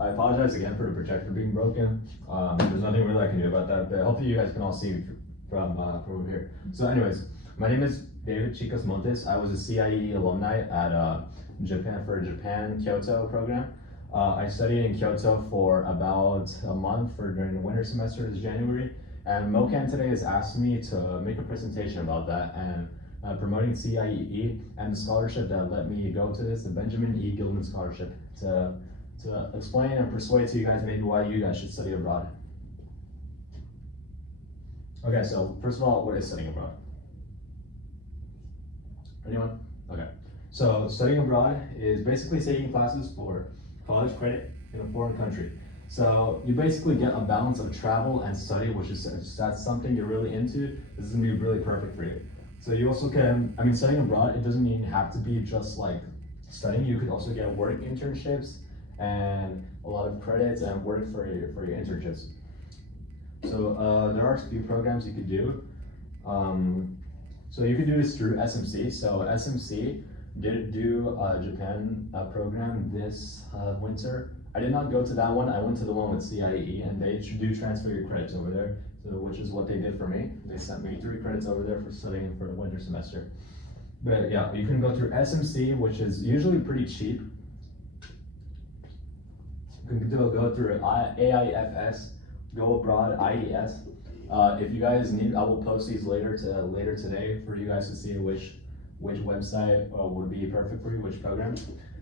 I apologize again for the projector being broken. There's nothing really I can do about that, but hopefully you guys can all see from over here. So anyways, my name is David Chicas Montes. I was a CIE alumni at Japan Kyoto program. I studied in Kyoto for about a month during the winter semester this January, and MoCan today has asked me to make a presentation about that and promoting CIE and the scholarship that let me go to this, the Benjamin E. Gilman Scholarship, to explain and persuade to you guys maybe why you guys should study abroad. Okay, so first of all, what is studying abroad? Anyone? Okay. So studying abroad is basically taking classes for college credit in a foreign country. So you basically get a balance of travel and study, which is, if that's something you're really into, this is gonna be really perfect for you. So you also can, studying abroad, it doesn't even have to be just like studying. You could also get work internships and a lot of credits and work for your internships. So there are a few programs you could do. So you could do this through SMC. So SMC did do a Japan program this winter. I did not go to that one. I went to the one with CIE, and they do transfer your credits over there, so, which is what they did for me. They sent me 3 credits over there for studying for the winter semester. But yeah, you can go through SMC, which is usually pretty cheap. You can go through AIFS, Go Abroad, IES. If you guys need, I will post these later today for you guys to see which website would be perfect for you, which program.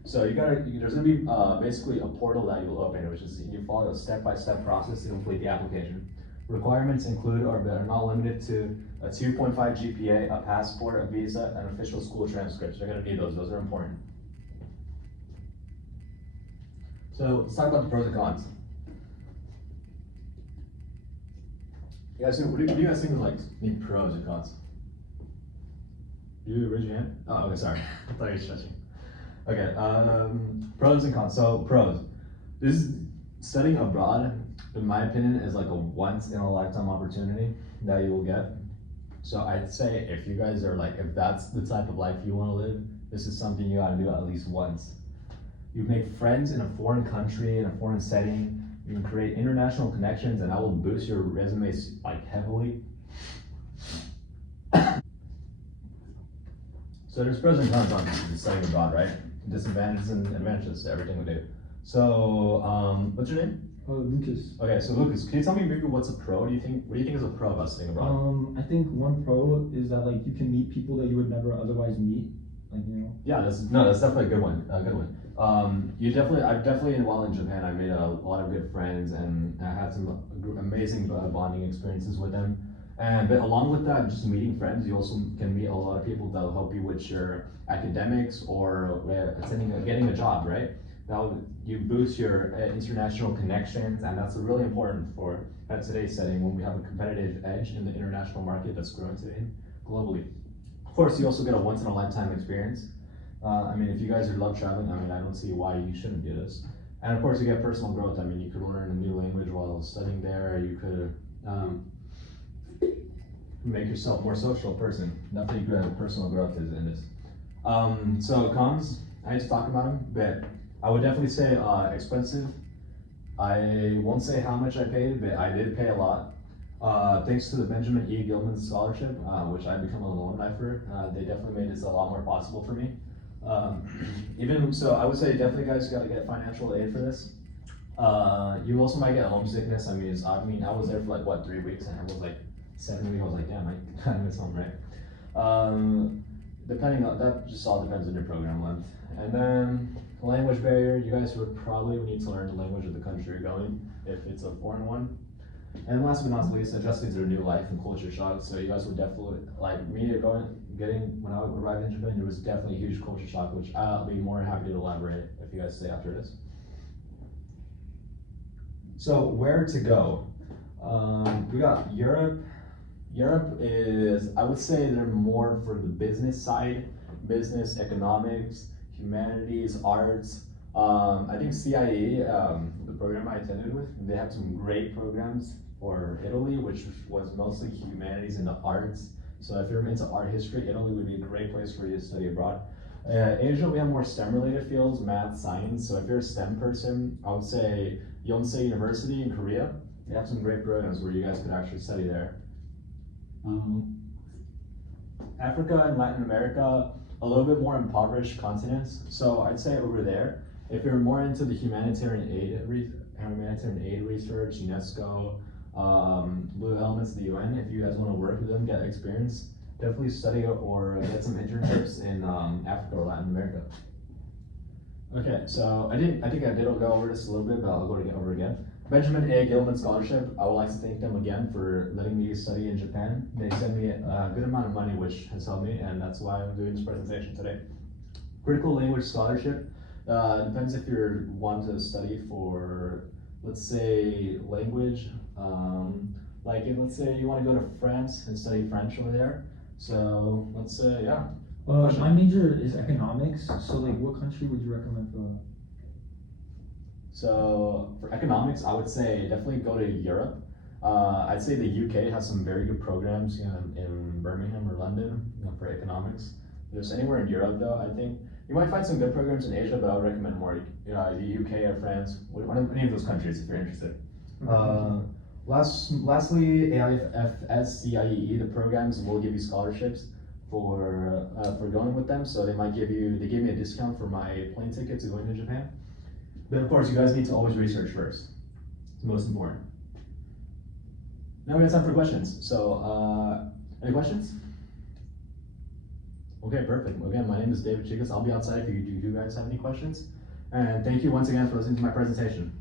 So there's gonna be basically a portal that you'll open, which is you follow a step-by-step process to complete the application. Requirements include or are not limited to a 2.5 GPA, a passport, a visa, and official school transcripts. You're gonna need those. Those are important. So let's talk about the pros and cons. You guys, what do you guys think of like need pros and cons? You raise your hand? Oh, okay, sorry. I thought you were stretching. Okay, pros and cons. So pros. Studying abroad, in my opinion, is like a once in a lifetime opportunity that you will get. So I'd say if you guys are like, if that's the type of life you want to live, this is something you gotta do at least once. You make friends in a foreign country, in a foreign setting. You can create international connections, and that will boost your resume like heavily. So there's pros and cons on studying abroad, right? Disadvantages and advantages to everything we do. So, what's your name? Lucas. Okay, so Lucas, can you tell me maybe what's a pro? What do you think is a pro about studying abroad? I think one pro is that like you can meet people that you would never otherwise meet. Like, you know. Yeah, that's definitely a good one. A good one. I've definitely while in Japan, I made a lot of good friends, and I had some amazing bonding experiences with them. But along with that, just meeting friends, you also can meet a lot of people that will help you with your academics or getting a job, right? You boost your international connections, and that's really important for today's setting when we have a competitive edge in the international market that's growing today globally. Of course, you also get a once in a lifetime experience. If you guys love traveling, I don't see why you shouldn't do this. And of course, you get personal growth. You could learn a new language while studying there. You could make yourself a more social person. Definitely good personal growth is in this. So cons, I need to talk about them, but I would definitely say expensive. I won't say how much I paid, but I did pay a lot. Thanks to the Benjamin E. Gilman Scholarship, which I become an alumni for, they definitely made this a lot more possible for me. Even so, I would say definitely guys gotta get financial aid for this. You also might get homesickness. I was there for like what 3 weeks, and I was like 7 weeks. I was like, damn, I kind of miss home, right? Depending on that, just all depends on your program length. And then language barrier. You guys would probably need to learn the language of the country you're going if it's a foreign one. And last but not least, adjusting to their new life and culture shock. So you guys would definitely, like me, when I arrived in Japan, there was definitely a huge culture shock, which I'll be more happy to elaborate if you guys stay after this. So where to go? We got Europe. Europe is, I would say they're more for the business side, business, economics, humanities, arts. I think CIE, the program I attended with, they have some great programs for Italy, which was mostly humanities and the arts. So if you're into art history, Italy would be a great place for you to study abroad. Asia, we have more STEM-related fields, math, science. So if you're a STEM person, I would say Yonsei University in Korea. They have some great programs where you guys could actually study there. Africa and Latin America, a little bit more impoverished continents. So I'd say over there, if you're more into the humanitarian aid research, UNESCO, Blue Elements of the UN, if you guys want to work with them, get experience, definitely study or get some internships in Africa or Latin America. Okay, so I think I did go over this a little bit, but I'll go over again. Benjamin A. Gilman Scholarship, I would like to thank them again for letting me study in Japan. They sent me a good amount of money, which has helped me, and that's why I'm doing this presentation today. Critical Language Scholarship, depends if you want to study for, let's say, language. Let's say you want to go to France and study French over there. So let's say, yeah. My major is economics, so like what country would you recommend for that? So for economics, I would say definitely go to Europe. I'd say the UK has some very good programs in Birmingham or London for economics. There's anywhere in Europe though, I think. You might find some good programs in Asia, but I would recommend more the UK or France, any of those countries if you're interested. Lastly, AIFS, CIEE, the programs will give you scholarships for going with them. So they gave me a discount for my plane ticket to going to Japan. But of course, you guys need to always research first. It's most important. Now we have time for questions. So, any questions? Okay, perfect. Again, my name is David Chicas. I'll be outside if you guys have any questions. And thank you once again for listening to my presentation.